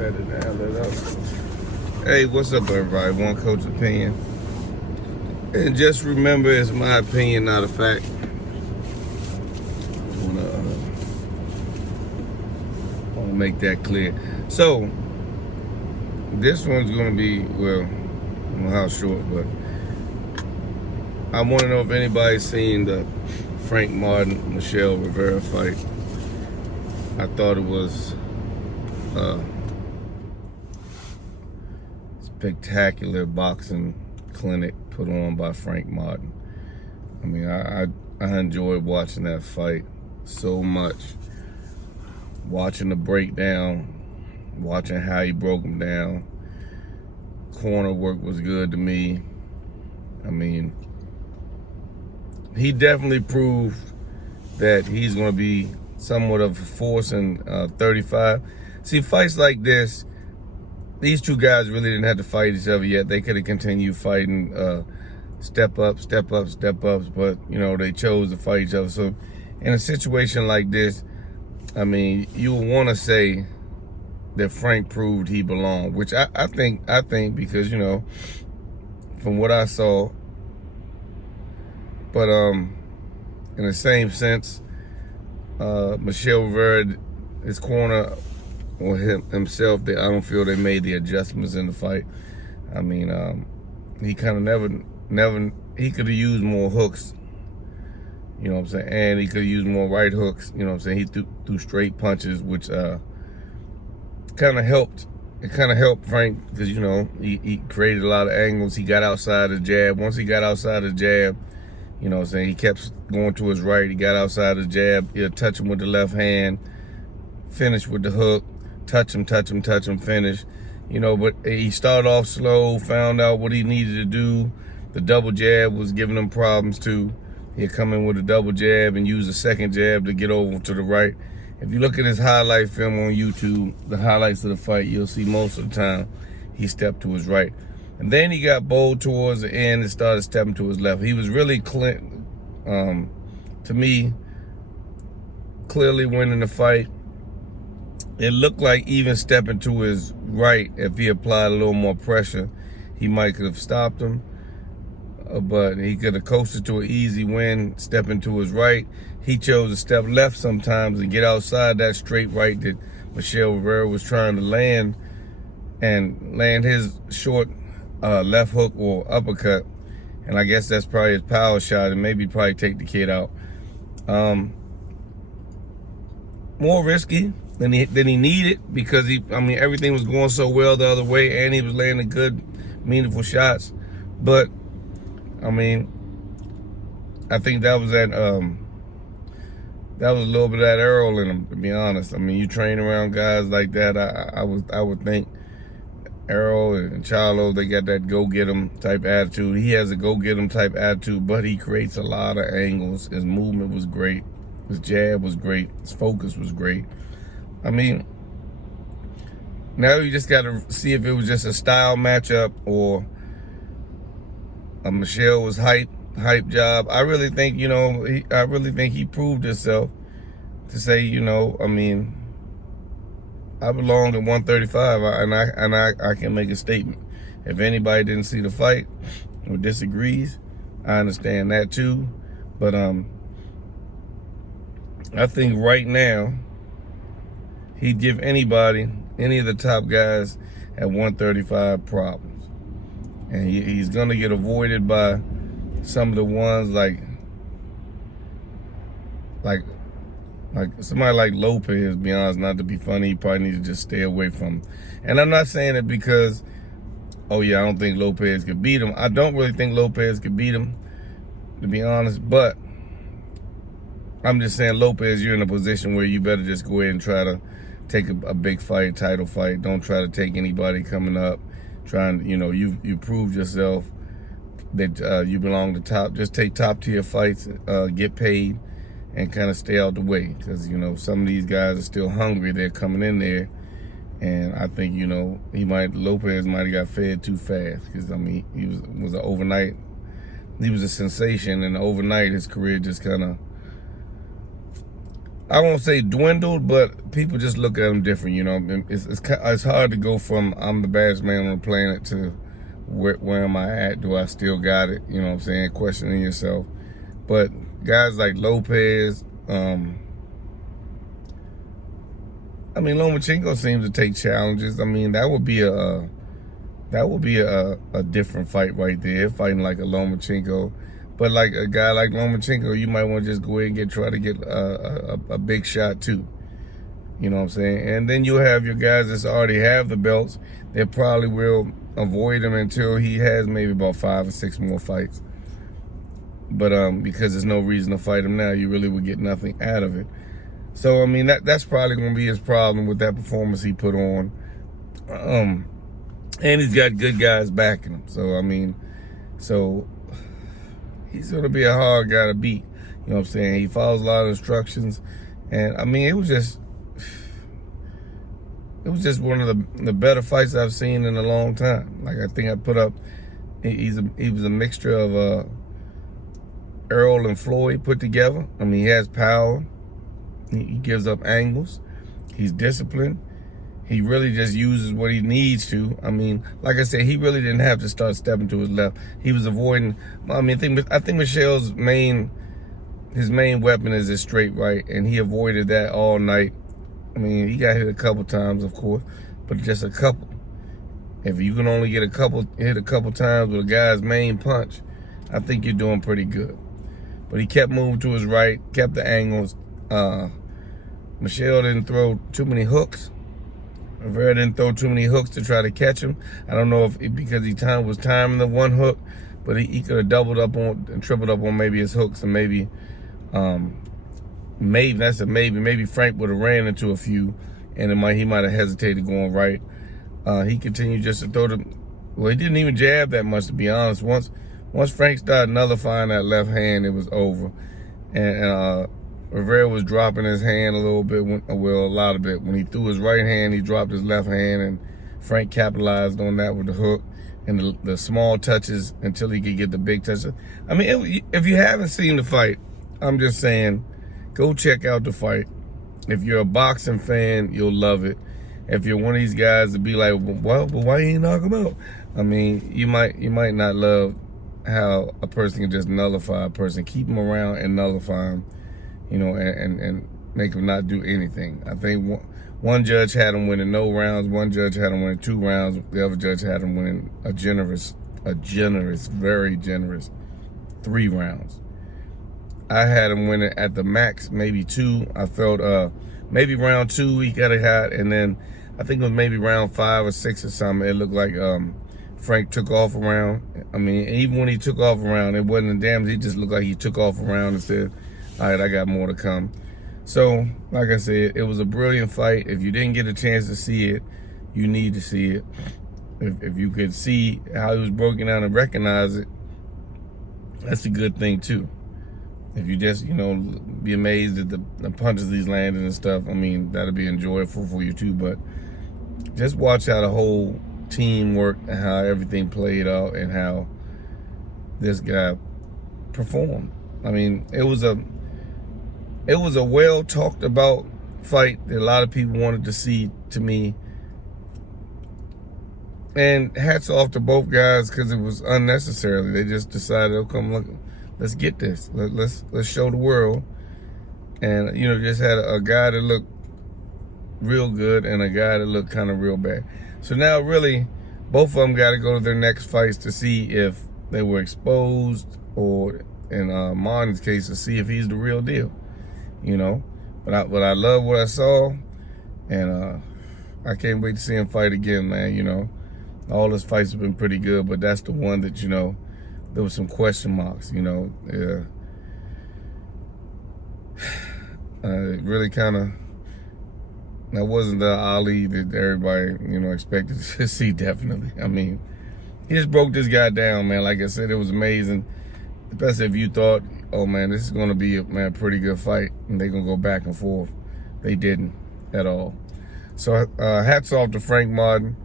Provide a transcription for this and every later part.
better now. Let us. Hey, what's up, everybody? One Coach Opinion. And just remember, it's my opinion, not a fact. I want to make that clear. So, this one's going to be, well, I don't know how short, but I want to know if anybody's seen the Frank Martin, Michel Rivera fight. I thought it was spectacular boxing clinic put on by Frank Martin. I mean, I enjoyed watching that fight so much. Watching the breakdown, watching how he broke him down. Corner work was good to me. I mean, he definitely proved that he's going to be somewhat of a force in 35. See, fights like this, these two guys really didn't have to fight each other yet. They could have continued fighting step ups, but, you know, they chose to fight each other. So in a situation like this, I mean, you would want to say that Frank proved he belonged, which I think because, you know, from what I saw. But in the same sense, Michel Rivera, his corner, or himself, I don't feel they made the adjustments in the fight. I mean, he kind of never, he could have used more hooks, you know what I'm saying? And he could have used more right hooks, you know what I'm saying? He threw straight punches, which kind of helped. It kind of helped Frank because, you know, he created a lot of angles. He got outside his jab. Once he got outside his jab, you know what I'm saying, he kept going to his right. He got outside his jab. He'll touch him with the left hand, finish with the hook, touch him, finish. You know, but he started off slow, found out what he needed to do. The double jab was giving him problems too. He'd come in with a double jab and use a second jab to get over to the right. If you look at his highlight film on YouTube, the highlights of the fight, you'll see most of the time he stepped to his right. And then he got bold towards the end and started stepping to his left. He was really, to me, clearly winning the fight. It looked like even stepping to his right, if he applied a little more pressure, he might could have stopped him. But he could have coasted to an easy win, stepping to his right. He chose to step left sometimes and get outside that straight right that Michel Rivera was trying to land, and land his short left hook or uppercut. And I guess that's probably his power shot, and maybe probably take the kid out. More risky than he needed because everything was going so well the other way, and he was landing good, meaningful shots. But I mean, I think that was that was a little bit of that Earl in him, to be honest. I mean, you train around guys like that, I would think Earl and Charlo, they got that go-get-em type attitude. He has a go-get-em type attitude, but he creates a lot of angles. His movement was great. His jab was great. His focus was great. I mean, now you just got to see if it was just a style matchup or Michel was hype job. I really think, you know, he proved himself to say, you know, I mean, I belong at 135, and I can make a statement. If anybody didn't see the fight or disagrees, I understand that too. But I think right now he'd give anybody, any of the top guys at 135 problems, and he's gonna get avoided by some of the ones like somebody like Lopez. Be honest, not to be funny, he probably needs to just stay away from him. And I'm not saying it because, oh yeah, I don't think Lopez could beat him. I don't really think Lopez could beat him, to be honest. But I'm just saying, Lopez, you're in a position where you better just go ahead and try to take a big fight, title fight. Don't try to take anybody coming up. Trying, you know, you proved yourself that you belong to top. Just take top tier fights, get paid, and kind of stay out the way, because, you know, some of these guys are still hungry. They're coming in there, and I think, you know, Lopez might have got fed too fast, because I mean, he was an overnight. He was a sensation, and overnight his career just kind of I won't say dwindled, but people just look at him different, you know. It's hard to go from I'm the baddest man on the planet to where am I at? Do I still got it? You know what I'm saying? Questioning yourself. But guys like Lopez, I mean, Lomachenko seems to take challenges. I mean, that would be a different fight right there, fighting like a Lomachenko. But like a guy like Lomachenko, you might want to just go ahead and try to get a big shot too. You know what I'm saying? And then you'll have your guys that already have the belts. They probably will avoid him until he has maybe about 5 or 6 more fights. But because there's no reason to fight him now, you really would get nothing out of it. So I mean, that's probably going to be his problem with that performance he put on. And he's got good guys backing him. So I mean, he's going to be a hard guy to beat. You know what I'm saying? He follows a lot of instructions. And I mean, it was just one of the better fights I've seen in a long time. Like, I think I put up, he was a mixture of Earl and Floyd put together. I mean, he has power. He gives up angles. He's disciplined. He really just uses what he needs to. I mean, like I said, he really didn't have to start stepping to his left. He was avoiding. I mean, I think Michel's main weapon is his straight right, and he avoided that all night. I mean, he got hit a couple times, of course, but just a couple. If you can only get hit a couple times with a guy's main punch, I think you're doing pretty good. But he kept moving to his right, kept the angles. Michel didn't throw too many hooks. Rivera didn't throw too many hooks to try to catch him. I don't know if because he was timing the one hook, but he could have doubled up on and tripled up on maybe his hooks, and maybe Frank would have ran into a few, and he might have hesitated going right. He continued just to throw them. Well, he didn't even jab that much, to be honest. Once Frank started nullifying that left hand, it was over. And Rivera was dropping his hand a little bit, a lot of it. When he threw his right hand, he dropped his left hand, and Frank capitalized on that with the hook and the small touches until he could get the big touches. I mean, if you haven't seen the fight, I'm just saying, go check out the fight. If you're a boxing fan, you'll love it. If you're one of these guys to be like, well, but why you ain't knock him out? I mean, you might not love how a person can just nullify a person, keep him around and nullify him, you know, and make him not do anything. I think one judge had him winning no rounds. One judge had him winning 2 rounds. The other judge had him winning a generous, very generous 3 rounds. I had him winning at the max, maybe 2. I felt maybe round 2 he got it hot, and then I think it was maybe round 5 or 6 or something. It looked like Frank took off a round. I mean, even when he took off a round, it wasn't a damage. He just looked like he took off a round and said, all right, I got more to come. So, like I said, it was a brilliant fight. If you didn't get a chance to see it, you need to see it. If you could see how he was broken down and recognize it, that's a good thing too. If you just, you know, be amazed at the punches he's landing and stuff, I mean, that'll be enjoyable for you too. But just watch how the whole team worked and how everything played out and how this guy performed. I mean, it was a well talked about fight that a lot of people wanted to see, to me. And hats off to both guys, because it was unnecessary. They just decided, oh, come look, let's get this. Let's show the world. And, you know, just had a guy that looked real good and a guy that looked kind of real bad. So now really, both of them got to go to their next fights to see if they were exposed, or in Martin's case, to see if he's the real deal. You know, but I love what I saw, and I can't wait to see him fight again, man. You know, all his fights have been pretty good, but that's the one that, you know, there was some question marks. You know, it really kind of, that wasn't the Ali that everybody, you know, expected to see. Definitely, I mean, he just broke this guy down, man. Like I said, it was amazing. Especially if you thought, oh man, this is gonna be a pretty good fight, and they're gonna go back and forth. They didn't at all. So hats off to Frank Martin.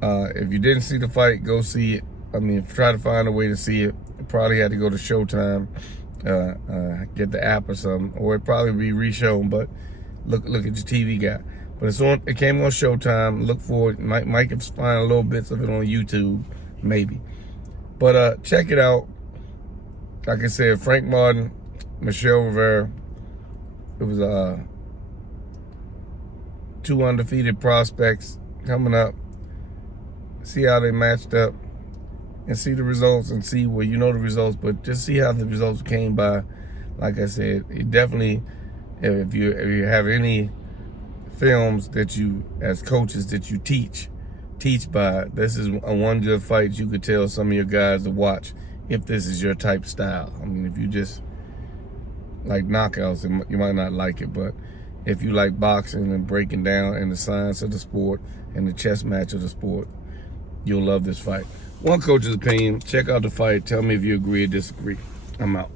If you didn't see the fight, go see it. I mean, try to find a way to see it. You probably had to go to Showtime. get the app or something, or it probably be reshown. But look at your TV guy. But it's on. It came on Showtime. Look for it. Might can find little bits of it on YouTube, maybe. But check it out. Like I said, Frank Martin, Michel Rivera. It was 2 undefeated prospects coming up. See how they matched up, and see the results, and see, well, you know the results, but just see how the results came by. Like I said, it definitely, if you have any films that you, as coaches, that you teach by, this is one good fight you could tell some of your guys to watch if this is your type style. I mean, if you just like knockouts, you might not like it, but if you like boxing and breaking down and the science of the sport and the chess match of the sport, you'll love this fight. One coach's opinion. Check out the fight. Tell me if you agree or disagree. I'm out.